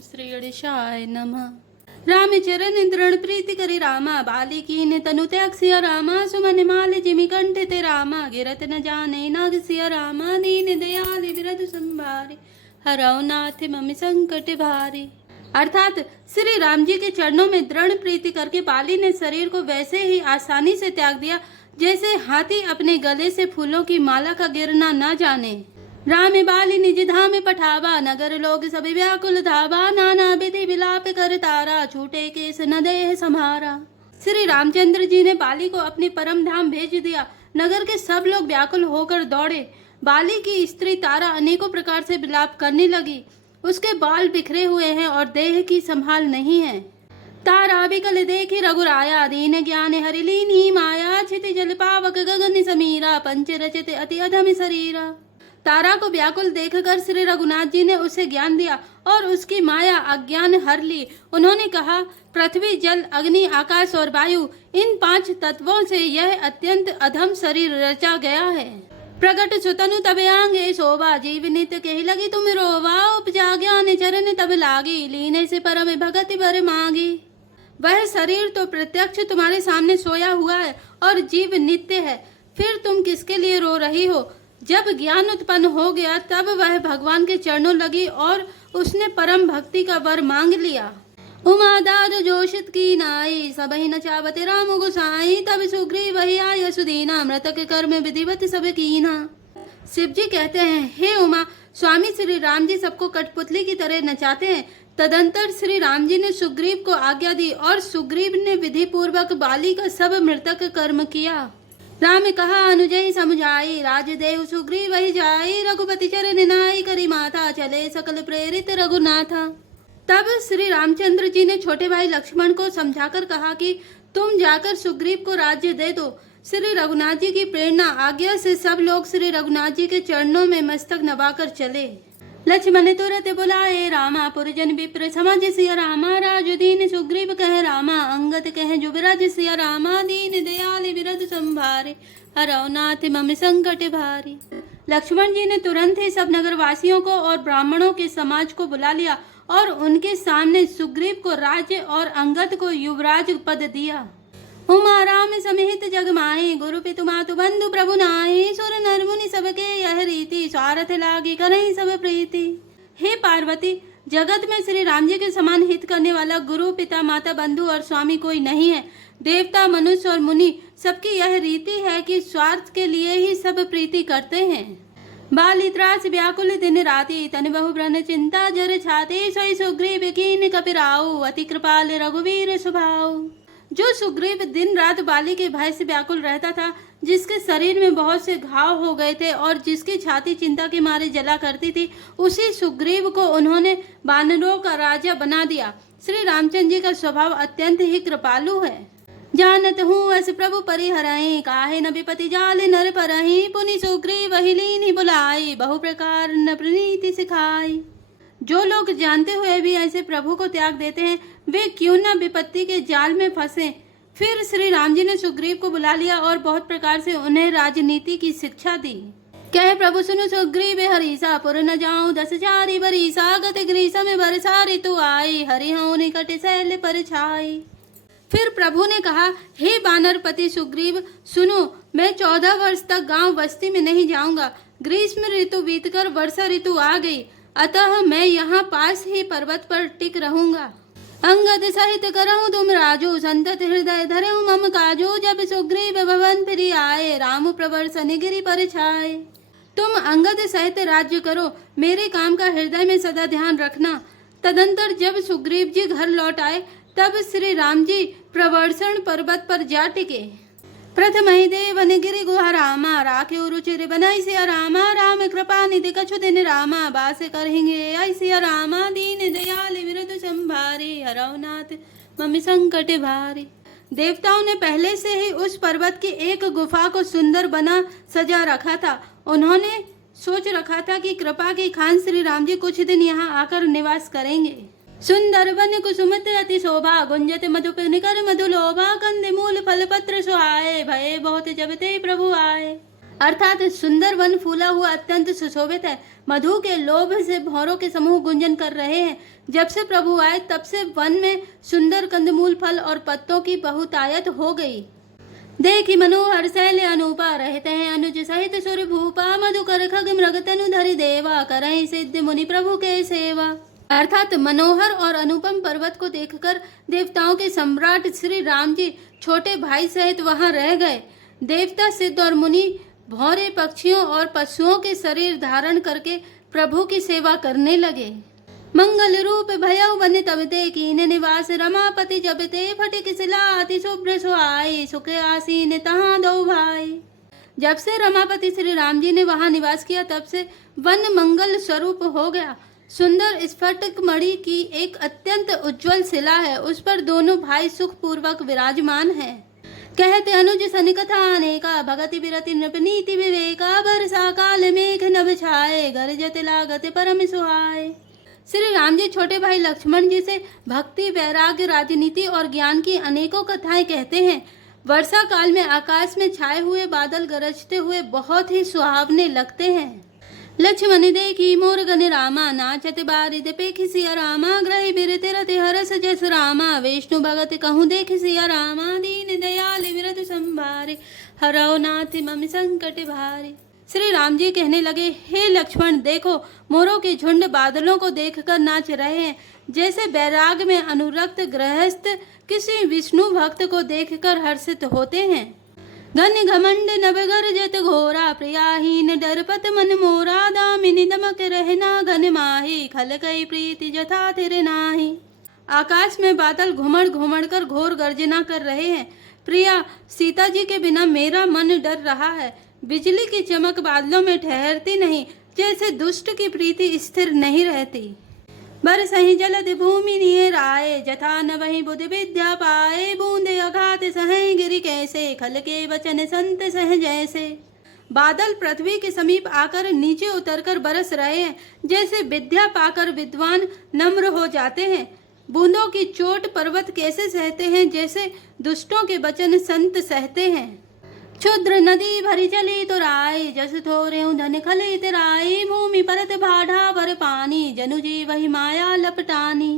श्री गणेशाय नमः। राम चरण दृढ़ प्रीति करी रामा, बाली कीन तनु त्याग सिया रामा। सुमन माल जिमि कंठ ते रामा, गिरत न जाने नाग सिया रामा। दीन दयाल बिरधु संभारे, हरौ नाथ मम संकट भारे। अर्थात श्री राम जी के चरणों में दृढ़ प्रीति करके बाली ने शरीर को वैसे ही आसानी से त्याग दिया जैसे हाथी अपने गले से फूलों की माला का गिरना न जाने। राम बाली निज धाम पठावा, नगर लोग सभी व्याकुल धावा। नाना विधि विलाप कर तारा, छूटे केस न देह सम्हारा। श्री रामचंद्र जी ने बाली को अपने परम धाम भेज दिया। नगर के सब लोग व्याकुल होकर दौड़े। बाली की स्त्री तारा अनेकों प्रकार से विलाप करने लगी। उसके बाल बिखरे हुए हैं और देह की संभाल नहीं है। तारा विकल देखी रघुराया, दीन ज्ञान हरि लीनी माया। क्षिति जल पावक गगन समीरा, पंच रचित अति अधम शरीरा। तारा को व्याकुल देखकर श्री रघुनाथ जी ने उसे ज्ञान दिया और उसकी माया अज्ञान हर ली। उन्होंने कहा, पृथ्वी जल अग्नि आकाश और वायु, इन 5 तत्वों से यह अत्यंत अधम शरीर रचा गया है। प्रगट सुतनु तब आंगे शोभा, जीव नित कही लगी तुम रोवा। उपजा ज्ञान चरण तब लागी, लीने से परम भगति बर मांगी। वह शरीर तो प्रत्यक्ष तुम्हारे सामने सोया हुआ है और जीव नित्य है, फिर तुम किसके लिए रो रही हो? जब ज्ञान उत्पन्न हो गया तब वह भगवान के चरणों लगी और उसने परम भक्ति का वर मांग लिया। उमादार जोशित की नाई, सबहि न चावते राम गुसाई। तब सुग्रीव वही आय सुदीना, मृतक कर्म विधिवत सब कीना। शिव जी कहते हैं, हे उमा, स्वामी श्री राम जी सबको कठपुतली की तरह नचाते हैं। तदंतर श्री राम जी ने सुग्रीव को आज्ञा दी और सुग्रीव ने विधि पूर्वक बाली का सब मृतक कर्म किया। राम कहा अनुजय समझाई, राजदेव सुग्रीव वही जाई। रघुपति चरण नाई करी माथा, चले सकल प्रेरित रघुनाथा। तब श्री रामचंद्र जी ने छोटे भाई लक्ष्मण को समझाकर कहा कि तुम जाकर सुग्रीव को राज्य दे दो। श्री रघुनाथ जी की प्रेरणा आज्ञा से सब लोग श्री रघुनाथ जी के चरणों में मस्तक नवाकर चले। लक्ष्मण तुरत बुलाए रामा, पुरजन विप्र समझ सिया रामा। राजु दीन सुग्रीव कह रामा, अंगद कह जुबराज सिया रामा। दीन दयाल बिरध संभारे, हरौ नाथ मम संकट भारी। लक्ष्मण जी ने तुरंत ही सब नगरवासियों को और ब्राह्मणों के समाज को बुला लिया और उनके सामने सुग्रीव को राज्य और अंगद को युवराज पद दिया। उमा राम समेत जग माहे, गुरु पितु मातु बंधु प्रभु नाहे। सुर नर मुनि सबके यह रीति, स्वार्थ लागी करहि सब प्रीति। हे पार्वती, जगत में श्री राम जी के समान हित करने वाला गुरु पिता माता बंधु और स्वामी कोई नहीं है। देवता मनुष्य और मुनि सबकी यह रीति है कि स्वार्थ के लिए ही सब प्रीति करते हैं। बाली त्रास व्याकुल दिन राति, तन बहु ब्रन चिंता जर छाती। सोई सुग्रीव कीन कपिराऊ, अति कृपाल रघुवीर स्वभाव। जो सुग्रीव दिन रात बाली के भय से व्याकुल रहता था, जिसके शरीर में बहुत से घाव हो गए थे और जिसकी छाती चिंता के मारे जला करती थी, उसी सुग्रीव को उन्होंने वानरों का राजा बना दिया। श्री रामचंद्र जी का स्वभाव अत्यंत ही कृपालु है। जानत हूँ अस प्रभु परिहरहि, काहे न विपति जाल नर परहि। पुनि सुग्रीव वही लीनी बुलाई, बहु प्रकार न प्रणीति सिखाई। जो लोग जानते हुए भी ऐसे प्रभु को त्याग देते हैं, वे क्यों न विपत्ति के जाल में फंसे। फिर श्री राम जी ने सुग्रीव को बुला लिया और बहुत प्रकार से उन्हें राजनीति की शिक्षा दी। कहे प्रभु सुनो सुग्रीव हरीसा, पुर न जाऊं 10 चारि बरीसा। गत ग्रीसा में बरसा ऋतु आई, हरि हूं निकट शैल पर छाई। फिर प्रभु ने कहा, हे बानरपति सुग्रीव, सुनो, मैं 14 वर्ष तक गांव बस्ती में नहीं जाऊंगा। ग्रीष्म ऋतु बीतकर वर्षा ऋतु आ गई, अतः मैं यहाँ पास ही पर्वत पर टिक रहूंगा। अंगद सहित करहूँ तुम राजू, संतत हृदय धरहूँ मम काजू। जब सुग्रीव भवन फिर आए, राम प्रवर्सन गिरि पर छाए। तुम अंगद सहित राज्य करो, मेरे काम का हृदय में सदा ध्यान रखना। तदंतर जब सुग्रीव जी घर लौट आए, तब श्री राम जी प्रवर्षण पर्वत पर जा टिके। प्रथम ही देवन गिरि गुहा रामा, राखे रुचिर बनाई सिया रामा। राम कृपा निधि कछु दिन रामा, बास करेंगे आई सिया रामा। दीन दयाल विरुद्ध संभारे, हरौ नाथ मम संकट भारी। देवताओं ने पहले से ही उस पर्वत की एक गुफा को सुंदर बना सजा रखा था। उन्होंने सोच रखा था कि कृपा के खान श्री राम जी कुछ दिन यहाँ आकर निवास करेंगे। सुंदर वन कुसुमत अति शोभा, गुंजत मधुप निकर मधुलोभा। कंद मूल फल पत्र सुहाए, भय बहुत जब ते प्रभु आए। अर्थात सुंदर वन फूला हुआ अत्यंत सुशोभित है। मधु के लोभ से भौरों के समूह गुंजन कर रहे हैं। जब से प्रभु आए तब से वन में सुंदर कंदमूल फल और पत्तों की बहुतायत हो गई। देखी मनोहर शैल्य अनूपा, रहते हैं अनुज सहित सुर भूपा, मधुकर खग मृग तनु धरि देवा, करहि सिद्ध मुनि प्रभु के सेवा। अर्थात मनोहर और अनुपम पर्वत को देखकर देवताओं के सम्राट श्री राम जी छोटे भाई सहित वहां रह गए। देवता, सिद्ध और मुनि भौरे पक्षियों और पशुओं के शरीर धारण करके प्रभु की सेवा करने लगे। मंगल रूप भयउ बन तब ते कीन निवास, रमापति जब ते फटिक सिला, अति शुभ्र सुहाई, सुख आसीन तहाँ दो भाई। जब से रमापति श्री राम जी ने वहां निवास किया तब से वन मंगल स्वरूप हो गया। सुंदर स्फटिक मणि की एक अत्यंत उज्जवल शिला है, उस पर दोनों भाई सुख पूर्वक विराजमान है। कहते अनुज सनिकथा अनेका, भगति विरति नृपनीति विवेका, बरसा काल मेघ नभ छाए, गरजत लागत परम सुहाए। श्री राम जी छोटे भाई लक्ष्मण जी से भक्ति, वैराग्य, राजनीति और ज्ञान की अनेकों कथाएं कहते हैं। वर्षा काल में आकाश में छाए हुए बादल गरजते हुए बहुत ही सुहावने लगते हैं। लक्ष्मण देखी मोर गण रामा, नाचत बारिद पेखि सिया रामा, ग्रहि बिरति रति हरस जस रामा, विष्णु भगत कहूँ देखि सिया रामा, दीन दयाल विरत संभारे, हरौ नाथ मम संकट भारे। श्री राम जी कहने लगे, हे लक्ष्मण, देखो मोरों के झुंड बादलों को देखकर नाच रहे हैं, जैसे बैराग में अनुरक्त गृहस्थ किसी विष्णु भक्त को देखकर हर्षित होते हैं। घन घमंड नभ गरजत घोरा, प्रियाहीन डरपत मन मोरा, दामिनी दमक रहना घन माही, खल कई प्रीति जथा तेरे नाही। आकाश में बादल घुमड़ घुमड़ कर घोर गर्जना कर रहे हैं। प्रिया, सीता जी के बिना मेरा मन डर रहा है। बिजली की चमक बादलों में ठहरती नहीं, जैसे दुष्ट की प्रीति स्थिर नहीं रहती। बरसहि जलधि भूमि निये राय, जथा न वही बुद्धि विद्या पाए, बूंदे अघात सह गिरि कैसे, खल के वचन संत सह जैसे। बादल पृथ्वी के समीप आकर नीचे उतरकर बरस रहे हैं, जैसे विद्या पाकर विद्वान नम्र हो जाते हैं। बूंदों की चोट पर्वत कैसे सहते हैं, जैसे दुष्टों के वचन संत सहते हैं। क्षुद्र नदी भरी चली तो राय, जस थोरे धन खले तिराई, भूमि परत भाढ़ा भर पानी, जनु जी वही माया लपटानी।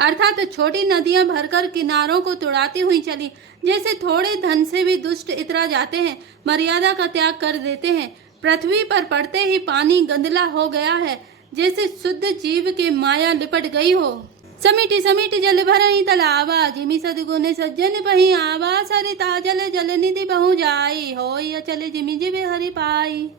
अर्थात छोटी नदियां भरकर किनारों को तुड़ाती हुई चली, जैसे थोड़े धन से भी दुष्ट इतरा जाते हैं, मर्यादा का त्याग कर देते हैं। पृथ्वी पर पड़ते ही पानी गंदला हो गया है, जैसे शुद्ध जीव के माया लिपट गई हो। समिति समिति जल भरई तलावा, जिमि सद्गुण सज्जन पही आवा, सरिता जल जल निधि बहु जाई, होई अचल जिमि जिवे हरि पाई।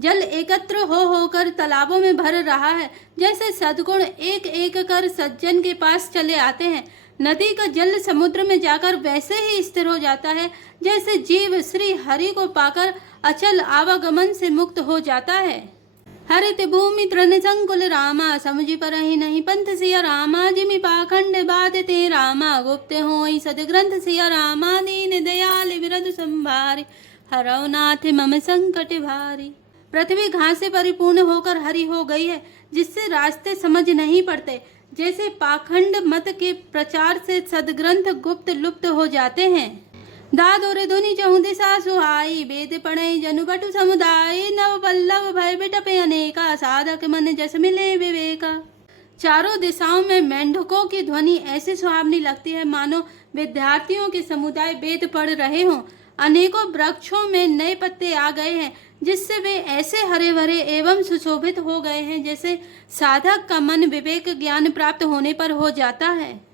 जल एकत्र हो होकर तालाबों में भर रहा है, जैसे सद्गुण एक एक कर सज्जन के पास चले आते हैं। नदी का जल समुद्र में जाकर वैसे ही स्थिर हो जाता है, जैसे जीव श्री हरि को पाकर अचल आवागमन से मुक्त हो जाता है। हरित भूमि तृण संकुल रामा, समझी परहि नहीं पंथ सिया रामा, जिमि पाखंड बाधते रामा, गुप्त होई सदग्रंथ सिया रामा, दीन दयाल विरध संभारे, हरौ नाथ मम संकट भारी। पृथ्वी घास से परिपूर्ण होकर हरी हो गई है, जिससे रास्ते समझ नहीं पड़ते, जैसे पाखंड मत के प्रचार से सदग्रंथ गुप्त लुप्त हो जाते हैं। दादोरे धुनि चहु दिशा सुहाई, वेद पढ़ई जनु बटु समुदाय, नव पल्लव भय बिटपे अनेका, साधक मन जस मिले विवेका। चारों दिशाओं में मेंढकों की ध्वनि ऐसी सुहावनी लगती है, मानो विद्यार्थियों के समुदाय वेद पढ़ रहे हों। अनेकों वृक्षों में नए पत्ते आ गए हैं, जिससे वे ऐसे हरे भरे एवं सुशोभित हो गए हैं, जैसे साधक का मन विवेक ज्ञान प्राप्त होने पर हो जाता है।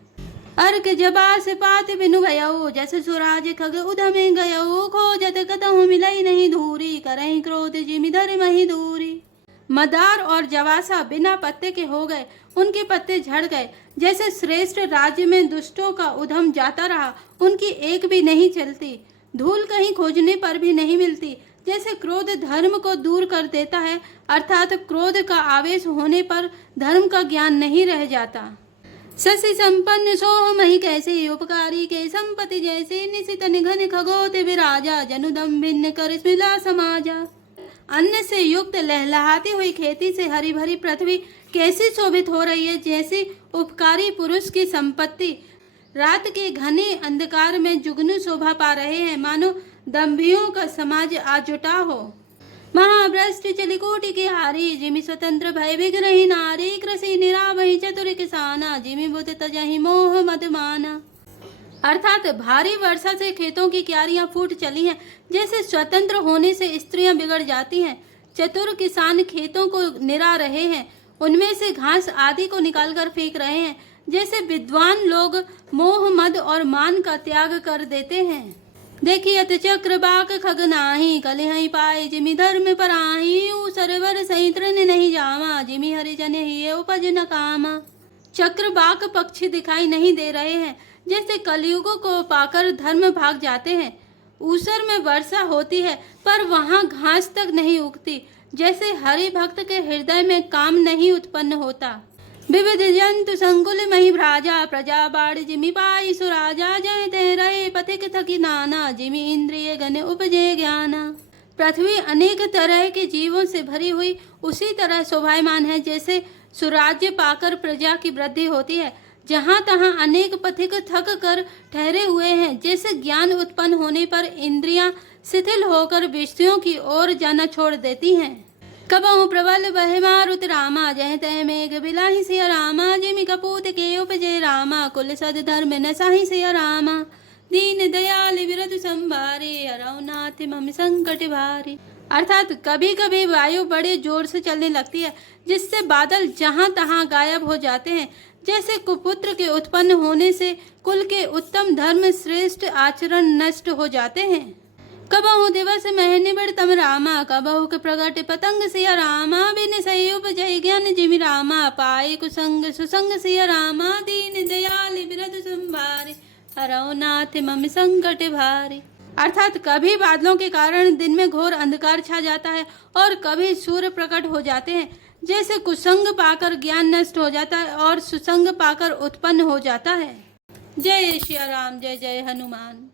अर्क जबास पात बिनु भयउ, जस सुराज खग उधमे गयउ, खोजत कतहु मिलई नहीं धूरी, करहि क्रोध जिमि धरि महि दूरी। मदार और जवासा बिना पत्ते के हो गए, उनके पत्ते झड़ गए। जैसे श्रेष्ठ राज्य में दुष्टों का उधम जाता रहा, उनकी एक भी नहीं चलती। धूल कहीं खोजने पर भी नहीं मिलती। जैसे क्रोध धर्म को दूर कर देता है, अर्थात क्रोध का आवेश होने पर धर्म का ज्ञान नहीं रह जाता। शशि संपन्न सोह मही कैसे, उपकारी के संपत्ति जैसे, निशित निघन खगोते विराजा, जनुदम भिन्न कर स्मिला समाजा। अन्न से युक्त लहलहाती हुई खेती से हरी भरी पृथ्वी कैसी शोभित हो रही है, जैसी उपकारी पुरुष की संपत्ति रात के घने अंधकार में जुगनू शोभा पा रहे हैं, मानो दंभियों का समाज आ जुटा हो। महाभ्रष्ट चली कोटि की हारी, जिमि स्वतंत्र भय विग्रही नारी, कृषि निरावही चतुर किसाना, जिमि बुद्ध तजहि मोह मद माना। अर्थात भारी वर्षा से खेतों की क्यारियां फूट चली हैं, जैसे स्वतंत्र होने से स्त्रियां बिगड़ जाती हैं। चतुर किसान खेतों को निरा रहे हैं, उनमें से घास आदि को निकालकर फेंक रहे हैं, जैसे विद्वान लोग मोह मद और मान का त्याग कर देते हैं। देखियत चक्र बाक खग नाही, कलिहई पाए जिमि धर्म पराही, सरवर सही तृण नहीं जावा, जिमि हरिजन ही उपज न कामा। चक्र बाक पक्षी दिखाई नहीं दे रहे हैं, जैसे कलयुग को पाकर धर्म भाग जाते हैं। ऊसर में वर्षा होती है पर वहां घास तक नहीं उगती, जैसे हरि भक्त के हृदय में काम नहीं उत्पन्न होता। विविध जंतु संकुल मही भ्राजा, प्रजा बाढ़ जिमि पाई सुराजा, जय ते रहे पथिक थकी नाना, जिमि इंद्रिय गण उपजे ज्ञाना। पृथ्वी अनेक तरह के जीवों से भरी हुई उसी तरह शोभायमान है, जैसे सुराज्य पाकर प्रजा की वृद्धि होती है। जहाँ तहाँ अनेक पथिक थक कर ठहरे हुए हैं, जैसे ज्ञान उत्पन्न होने पर इंद्रियां शिथिल होकर विषयों की ओर जाना छोड़ देती हैं। कबहु प्रबल बहे मारुत रामा, जय तय मेघ बिलाहि सिया रामा, जिमि कपूत के उपजे रामा, कुल सद धर्म न साहि सिया रामा। दीन दयाल विरत संभारे, हरौ नाथ मम संकट भारी। अर्थात कभी कभी वायु बड़े जोर से चलने लगती है, जिससे बादल जहाँ तहाँ गायब हो जाते हैं, जैसे कुपुत्र के उत्पन्न होने से कुल के उत्तम धर्म श्रेष्ठ आचरण नष्ट हो जाते हैं। कबहु दिवस महीने बढ़तम रामा, कबहु के प्रगट पतंग सिया रामा, बिन सही उपजय ज्ञान जिमि रामा, पाए कुसंग सुसंग सिया रामा, दीन दयाल विरत संभारे, हरौ नाथ मम संकट भारी। अर्थात कभी बादलों के कारण दिन में घोर अंधकार छा जाता है और कभी सूर्य प्रकट हो जाते हैं, जैसे कुसंग पाकर ज्ञान नष्ट हो जाता है और सुसंग पाकर उत्पन्न हो जाता है। जय श्री राम, जय जय हनुमान।